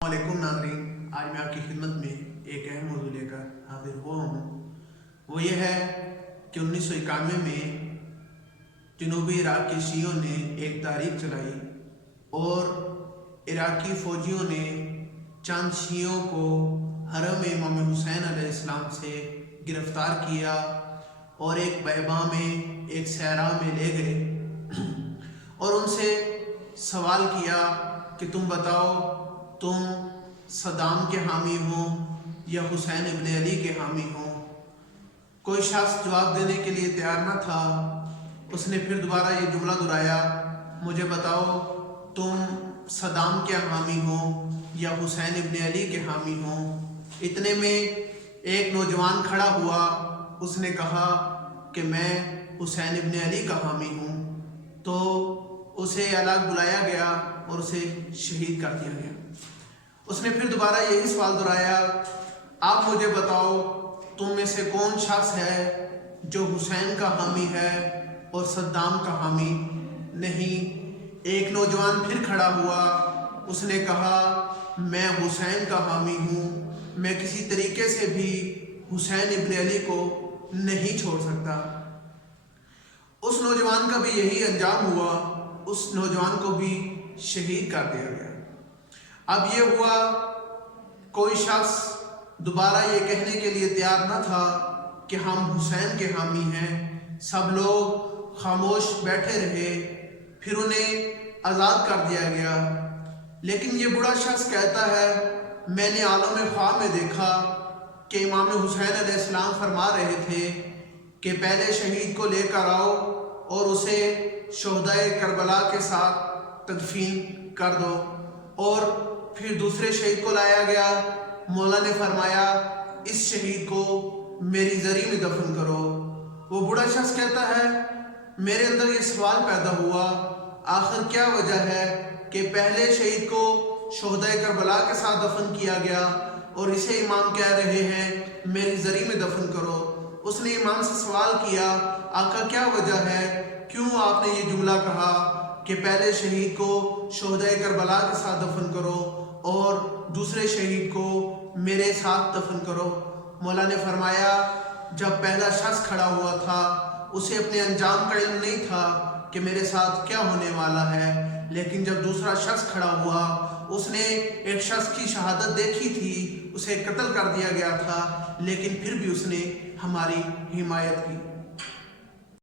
वालेकुम नाज़रीन, आज मैं आपकी खिदमत में एक अहम मौजू लेकर हाजिर हुआ हूँ। वो ये है कि 1991 में जनूबी इराक़ के शियों ने एक तारीख चलाई और इराक़ी फ़ौजियों ने चंद शियों को हरम इमाम हुसैन अलैहिस्सलाम से गिरफ़्तार किया और एक बैबा में, एक सहरा में ले गए और उनसे सवाल किया कि तुम बताओ, तुम सद्दाम के हामी हो या हुसैन इब्न अली के हामी हो। कोई शख्स जवाब देने के लिए तैयार न था। उसने फिर दोबारा ये जुमला दोहराया, मुझे बताओ, तुम सद्दाम के हामी हो या हुसैन इब्न अली के हामी हो। इतने में एक नौजवान खड़ा हुआ, उसने कहा कि मैं हुसैन इब्न अली का हामी हूँ। तो उसे अलग बुलाया गया और उसे शहीद कर दिया गया। उसने फिर दोबारा यही सवाल दोहराया, आप मुझे बताओ, तुम में से कौन शख्स है जो हुसैन का हामी है और सद्दाम का हामी नहीं। एक नौजवान फिर खड़ा हुआ, उसने कहा, मैं हुसैन का हामी हूँ, मैं किसी तरीके से भी हुसैन इब्न अली को नहीं छोड़ सकता। उस नौजवान का भी यही अंजाम हुआ, उस नौजवान को भी शहीद कर दिया गया। अब ये हुआ, कोई शख्स दोबारा ये कहने के लिए तैयार न था कि हम हुसैन के हामी हैं। सब लोग खामोश बैठे रहे, फिर उन्हें आज़ाद कर दिया गया। लेकिन ये बूढ़ा शख्स कहता है, मैंने आलम ख्वाब में देखा कि इमाम हुसैन अलैहिस्सलाम फरमा रहे थे कि पहले शहीद को लेकर आओ और उसे शोहदाए करबला के साथ तदफीन कर दो। और फिर दूसरे शहीद को लाया गया। मौला ने फरमाया, इस शहीद को मेरी ज़री में दफन करो। वो बूढ़ा शख्स कहता है, मेरे अंदर ये सवाल पैदा हुआ, आखिर क्या वजह है कि पहले शहीद को शोहदाए करबला के साथ दफन किया गया और इसे इमाम कह रहे हैं मेरी ज़री में दफन करो। उसने इमाम से सवाल किया, आका क्या वजह है, क्यों आपने ये जुमला कहा कि पहले शहीद को शोहदाए करबला के साथ दफन करो और दूसरे शहीद को मेरे साथ दफन करो। मौला ने फरमाया, जब पहला शख्स खड़ा हुआ था उसे अपने अंजाम का इल्म नहीं था कि मेरे साथ क्या होने वाला है, लेकिन जब दूसरा शख्स खड़ा हुआ उसने एक शख्स की शहादत देखी थी, उसे कत्ल कर दिया गया था, लेकिन फिर भी उसने हमारी हिमायत की।